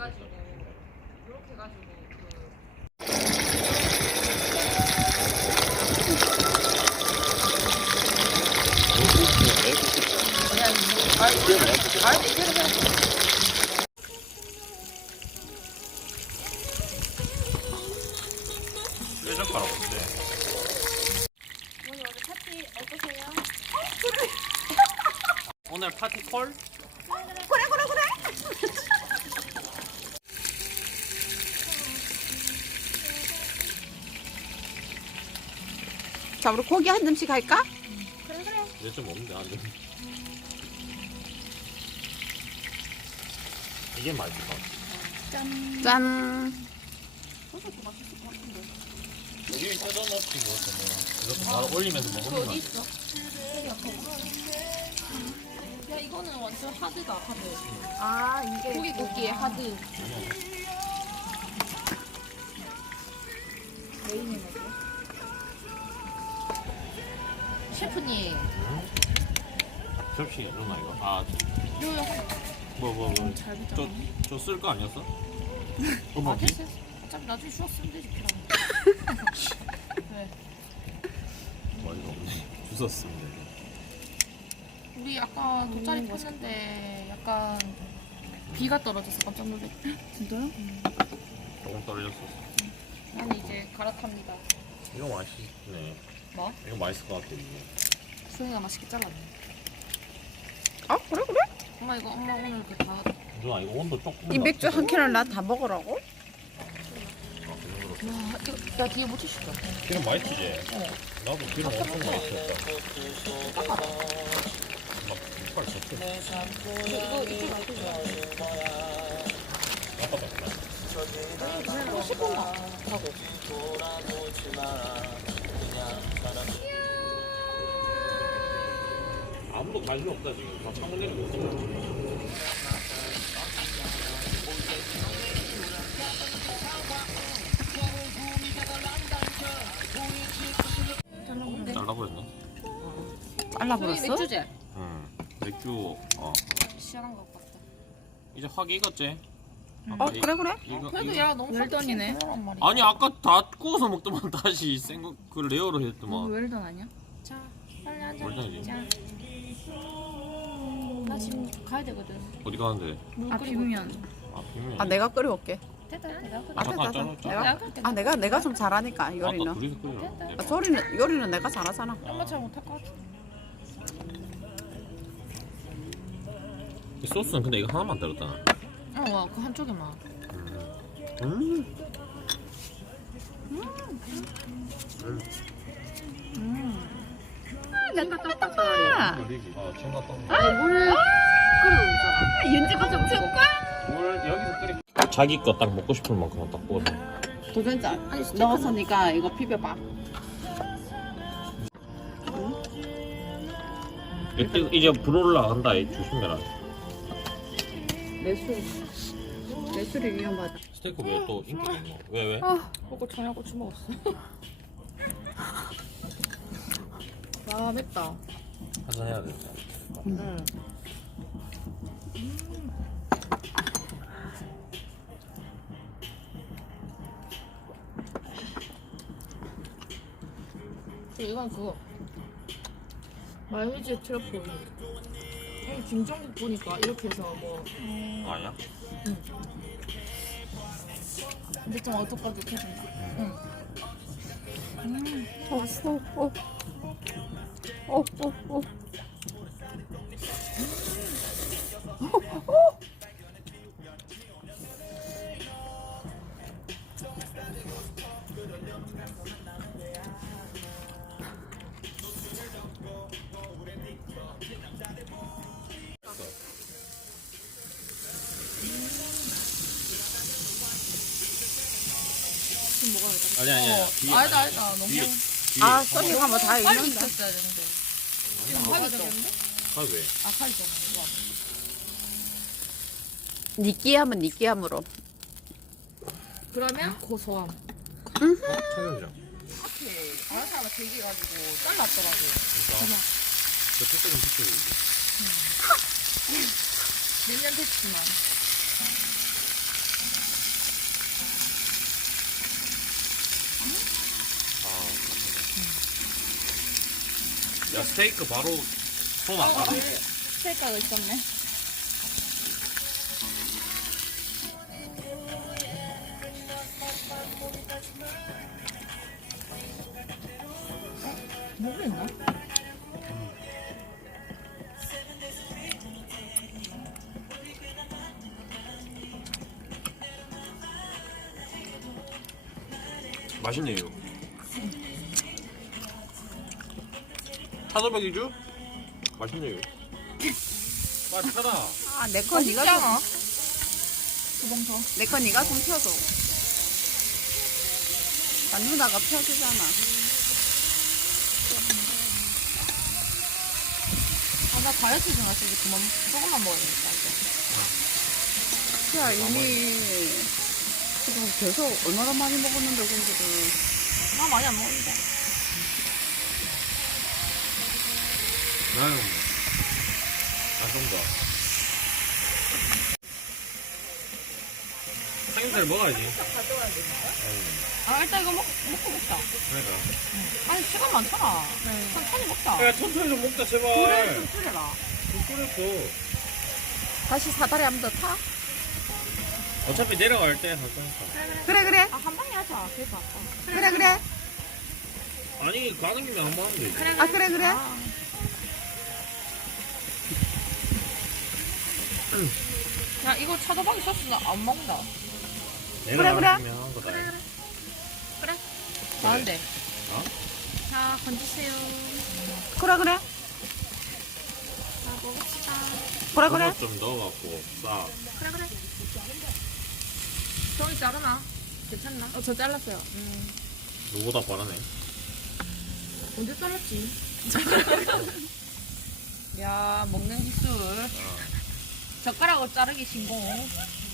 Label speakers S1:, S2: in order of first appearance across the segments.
S1: 해가지고 이렇게 해가지고
S2: 뾰족하라 어때?
S3: 오늘 파티 어떠세요?
S2: 오늘 파티 콜?
S4: 자, 우리 고기 한 점씩 할까?
S2: 이제 좀 없는데 안 돼. 이게 맛있을 것 같아.
S4: 짠.
S2: 여기 뜯어놓지 이것도 뭐. 이것도 바로 올리면서 먹으면
S1: 어디
S2: 맛.
S1: 있어? 야 이거는 완전 하드다 하드.
S3: 아 이게
S1: 고기 굽기에 하드.
S3: 메인인 거죠?
S1: 셰프님.
S2: 접시 누나 이거. 아,
S1: 요요
S2: 뭐.
S1: 잘 붙여.
S2: 저 쓸 거 아니었어?
S1: 아
S2: 뭐지?
S1: 됐어. 어차피 나중에 주웠으면 되지 그럼. 왜?
S2: 머리가 없네. 주웠습니다.
S1: 우리 아까 돗자리 폈는데 약간 비가 떨어져서 깜짝 놀랐대.
S3: 진짜요?
S2: 조금 떨렸었어.
S1: 나는 이제 갈아탑니다.
S2: 이거 맛있네.
S1: 뭐?
S2: 이거 맛있을 것 같아 이게.
S1: 수영이가 맛있게 잘랐네.
S4: 아, 그래?
S1: 엄마 이거 엄마 오늘 그 다.
S2: 누나 이거 온도 조금.
S4: 이 맥주 한 캔을 나 다 먹으라고?
S1: 와 이거 야 뒤에 못 치실까?
S2: 기름 맛있지? 나도 기름 엄청 맛있었다.
S1: 깜빡아.
S2: 막 이빨 섞여.
S1: 이거 이쪽 놔두자.
S2: 깜빡았다.
S1: 이거 10분만 하고.
S2: 아무도 관심 없다 지금. 다 창문 내리고 있어. 잘라버렸네.
S4: 잘라버렸어?
S1: 맥주제?
S2: 응. 맥주
S1: 시원한 것 같다.
S2: 이제 확 익었지?
S4: 그래?
S1: 그래도 야 너무
S3: 웰던이네.
S1: 란 말이야.
S2: 아니 아까 다 구워서 먹더만 다시 생거 그 레어로 했더만.
S3: 웰던 아니야?
S1: 자 빨리 하자.
S2: 멀쩡하지?
S1: 자. 나 지금 가야 되거든.
S2: 어디 가는데?
S1: 물
S3: 아
S1: 끓이고
S3: 비우면
S2: 아 비밀.
S4: 아, 내가 끓여올게.
S1: 됐다. 내가
S4: 아,
S1: 끓여.
S2: 잠깐
S4: 됐다.
S2: 잘라.
S4: 내가 내가 좀 잘하니까
S2: 아까
S4: 요리는.
S2: 둘이서 끓여.
S4: 아, 요리는 내가 잘하잖아.
S1: 엄마 잘 못할 것 같아.
S2: 이 소스는 근데 이거 하나만 들었다.
S1: 와, 그 한쪽에만.
S4: 내가 떴다.
S2: 아 챙갔다.
S4: 물 끓여오잖아. 윤지가 좀 채울까?
S2: 물 여기서 끓여. 자기 거 딱 먹고 싶은 만큼만 딱 구워서.
S4: 도전자 넣었으니까 이거 비벼봐.
S2: 이제 불 올라간다. 조심해라.
S4: 매술이 위험하다.
S2: 스테이크 왜 또 인기 있노? 왜?
S1: 먹고 청양고추 먹었어. 와, 맵다.
S2: 한잔 해야 돼.
S1: 응. 이건 그거 마요네즈 트러플. 김정국 보니까 이렇게 해서 뭐
S2: 아니야?
S1: 근데 좀 어둡게 해준다.
S2: 아니야.
S1: 알다. 너무
S2: 뒤에.
S4: 아, 썸이 가면 다
S1: 빨리
S4: 익는다.
S1: 익혔어야 되는데. 지금 팔이 좀.
S2: 아 왜?
S1: 팔이 좀.
S4: 느끼함은 느끼함으로.
S1: 그러면 고소함.
S2: 청경장.
S1: 앞에 다른 사람 대기해가지고 잘랐더라고.
S2: 진짜? 저 택배 좀 시켜줘.
S1: 몇 년 됐지만.
S2: 야 스테이크 바로 손 안 가라.
S3: 스테이크가 있었네.
S1: 모르겠나?
S2: 맛있네요. 한우백이죠? 맛있네요. 빨리 펴라.
S4: 아, 내 거 니가
S1: 맛있잖아.
S3: 두봉 더.
S4: 내 거 니가 좀 펴줘. 아, 누나가 펴주잖아.
S1: 아, 나 다이어트 중이라서 이제 그만, 조금만 먹어야겠다, 이제.
S4: 야, 이미 지금 계속 얼마나 많이 먹었는데, 공주들.
S1: 나 많이 안 먹는데.
S2: 나는 안 정도. 삼겹살 먹어야지.
S1: 아, 일단 이거 먹고 먹자.
S2: 그러니까.
S1: 아니, 시간 많잖아. 천천히 먹자.
S2: 야 천천히 좀 먹자 제발.
S1: 노래를 좀 줄여라.
S2: 끓였어.
S4: 다시 사다리 한 번 더 타?
S2: 어차피 내려갈 때 할 거니까.
S4: 그래, 그래.
S1: 아, 한 방에 하자. 그래서.
S4: 그래, 그래.
S2: 아니 가는 김에 한 번 하면 되지.
S4: 아, 그래, 그래.
S1: 야, 이거 차도박이 소스는 안 먹는다.
S2: 내려가는
S4: 그래.
S2: 김에 하는 거다.
S1: 나은데.
S2: 어?
S3: 자, 건지세요.
S4: 그래, 그래.
S3: 자, 먹읍시다.
S4: 그래, 그래.
S2: 버섯 좀 넣어갖고 싸.
S3: 그래, 그래.
S1: 저기 자르나? 괜찮나? 저 잘랐어요.
S2: 누구보다 빠르네.
S1: 언제 잘랐지? 야, 먹는 기술. 젓가락으로 자르기 신공.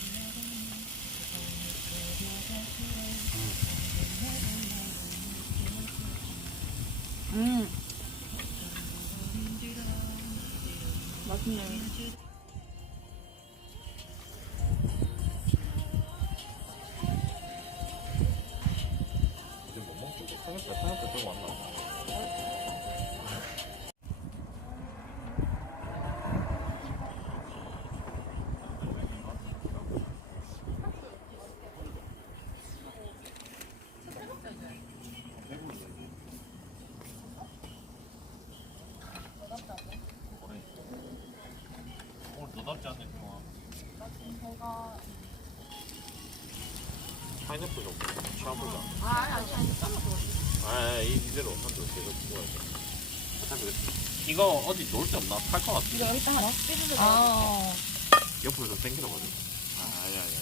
S1: 맛있네.
S2: 이제 못 먹지. 삼겹살 좀 왔나? 오늘 너답지 않네 동아. 파인애플 좀 취해보자.
S1: 아니.
S2: 아, 이대로 한대 계속 구워야 돼. 어차피 이거 어디 놓을 데 없나? 팔 것 같아.
S1: 이거 여기다 하나? 아.
S2: 옆으로 좀 당기러 가자. 아, 아니야.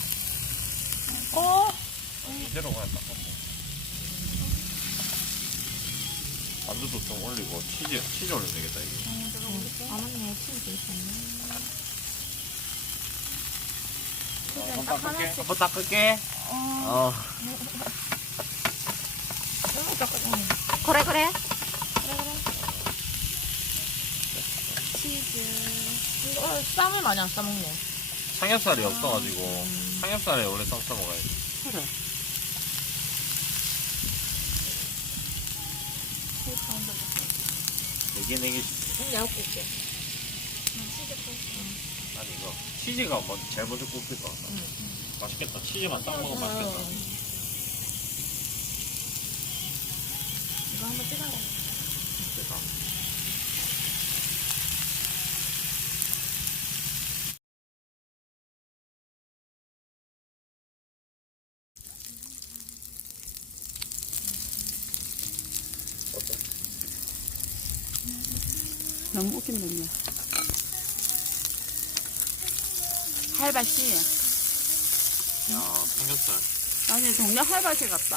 S1: 어?
S2: 이대로 그냥 딱 하면 돼. 반죽도 좀 올리고 치즈 올리면 되겠다 이게.
S1: 아, 맞네. 치즈 있었네.
S2: 한번 닦을게. 한번 닦을게.
S4: 그래, 그래.
S1: 이거 쌈을 많이 안 싸먹네.
S2: 삼겹살이 없어가지고 삼겹살에 원래 쌈 싸 먹어야지.
S4: 그래.
S2: 네개
S1: 내가 굽게.
S2: 아니 이거 치즈가 제일 먼저 굽힐 것 같다. 맛있겠다. 치즈만 딱 먹으면 맛있겠다.
S3: 이거 한번 찍어야 돼.
S2: 됐다. 어때?
S4: 너무 웃긴다. 할바씨.
S2: 야 삼겹살.
S4: 아니, 동네 할바씨 같다.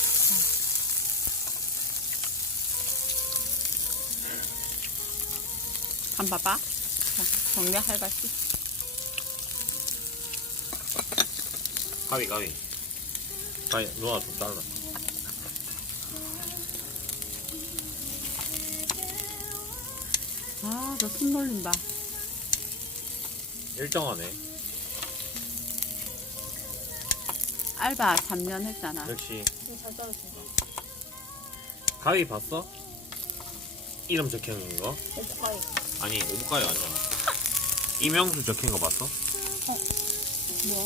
S4: 한 봐봐. 자, 동네 할바씨.
S2: 가위. 누나 좀 잘라.
S4: 아, 저 손 놀린다.
S2: 일정하네.
S4: 알바 3년 했잖아.
S2: 역시
S3: 이거 잘 자르신다.
S2: 가위 봤어? 이름 적혀있는 거?
S1: 오빠이.
S2: 아니 오브가이 아니야. 이명수 적힌 거 봤어?
S3: 뭐야?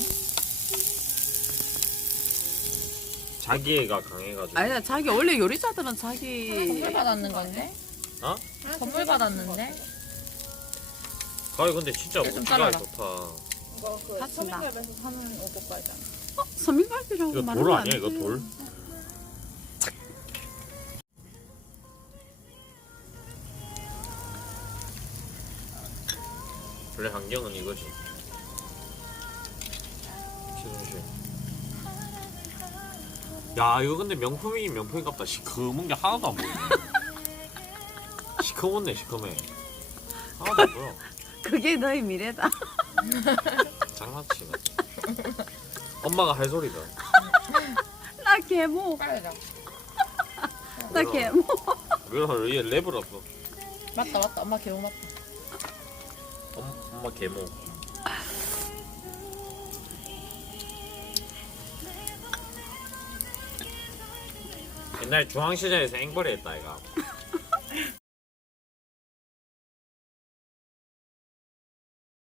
S2: 자기애가 강해가지고.
S4: 아니야, 자기 원래 요리사들은 자기
S3: 선물 받았는 건데?
S2: 어?
S3: 선물 받았는데?
S2: 가위 근데 진짜
S3: 좀
S2: 무지가
S3: 잘라라.
S2: 좋다.
S1: 이거 그
S4: 같습니다.
S1: 서민갑에서 사는 오빠이잖아.
S4: 서민갈비라고
S2: 이거
S4: 말하면
S2: 돌
S4: 안
S2: 아니야 이거
S4: 돼.
S2: 돌? 원래 환경은 이거지. 최순실. 야 이거 근데 명품이긴 명품이갑다. 시커먼 게 하나도 안 보여. 시커먼네 시커매. 하나도 안 보여.
S4: 그게 너의 미래다.
S2: 장난치네. 엄마가 할 소리다.
S4: 나 개모.
S1: 빨리자.
S4: 나 개모.
S2: 왜얘 랩을 했어.
S3: 맞다. 엄마 개운 맞다.
S2: 엄마 개모. 옛날 중앙시장에서 앵벌이 했다 이가.